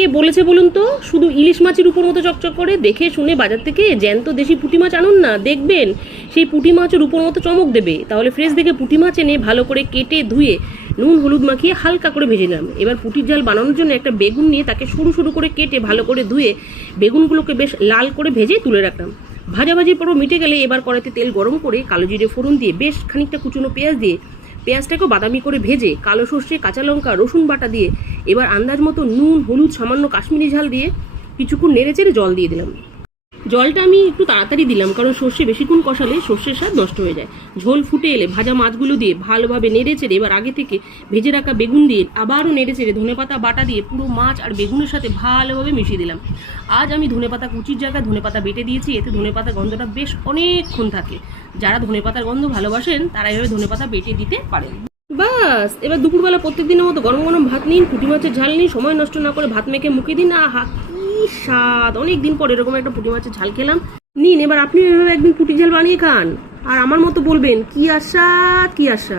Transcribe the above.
কে বলেছে বলুন তো শুধু ইলিশ মাছের উপর মতো চকচক করে? দেখে শুনে বাজার থেকে জ্যান্ত দেশি পুঁটি মাছ আনুন না, দেখবেন সেই পুঁটি মাছের উপর মতো চমক দেবে। তাহলে ফ্রেশ দেখে পুঁটি মাছ এনে ভালো করে কেটে ধুয়ে নুন হলুদ মাখিয়ে হালকা করে ভেজে নিলাম। এবার পুঁটির ঝাল বানানোর জন্য একটা বেগুন নিয়ে তাকে সরু সরু করে কেটে ভালো করে ধুয়ে বেগুনগুলোকে বেশ লাল করে ভেজে তুলে রাখলাম। ভাজাভাজির পর্ব মিটে গেলে এবার কড়াইতে তেল গরম করে কালো জিরে ফোড়ন দিয়ে বেশ খানিকটা কুচনো পেঁয়াজ দিয়ে পেঁয়াজটাকেও বাদামি করে ভেজে কালো সর্ষে কাঁচা লঙ্কা রসুন বাটা দিয়ে এবার আন্দাজ মতো নুন হলুদ সামান্য কাশ্মীরি ঝাল দিয়ে কিছুক্ষণ নেড়ে চেড়ে জল দিয়ে দিলাম। জলটা আমি একটু তাড়াতাড়ি দিলাম কারণ সর্ষে বেশিক্ষণ কষালে সর্ষের স্বাদ নষ্ট হয়ে যায়। ঝোল ফুটে এলে ভাজা মাছগুলো দিয়ে ভালোভাবে নেড়ে চেড়ে এবার আগে থেকে ভেজে রাখা বেগুন দিয়ে আবারও নেড়ে চেড়ে ধনেপাতা বাটা দিয়ে পুরো মাছ আর বেগুনের সাথে ভালোভাবে মিশিয়ে দিলাম। আজ আমি ধনেপাতা কুচির জায়গায় ধনেপাতা বেটে দিয়েছি, এতে ধনেপাতা গন্ধটা বেশ অনেকক্ষণ থাকে। যারা ধনেপাতার গন্ধ ভালোবাসেন তারা এভাবে ধনেপাতা বেটে দিতে পারেন। বাস এবার দুপুরবেলা প্রত্যেক দিনের মতো গরম গরম ভাত নিন, পুঁটি মাছের ঝাল নিন, সময় নষ্ট না করে ভাত মেখে মুখে দিন। আহা কি স্বাদ! অনেকদিন পর এরকম একটা পুঁটি মাছের ঝাল খেলাম। নিন এবার আপনি এভাবে একদিন পুঁটি ঝাল বানিয়ে খান আর আমার মতো বলবেন কি আস্বাদ কি আস্বাদ।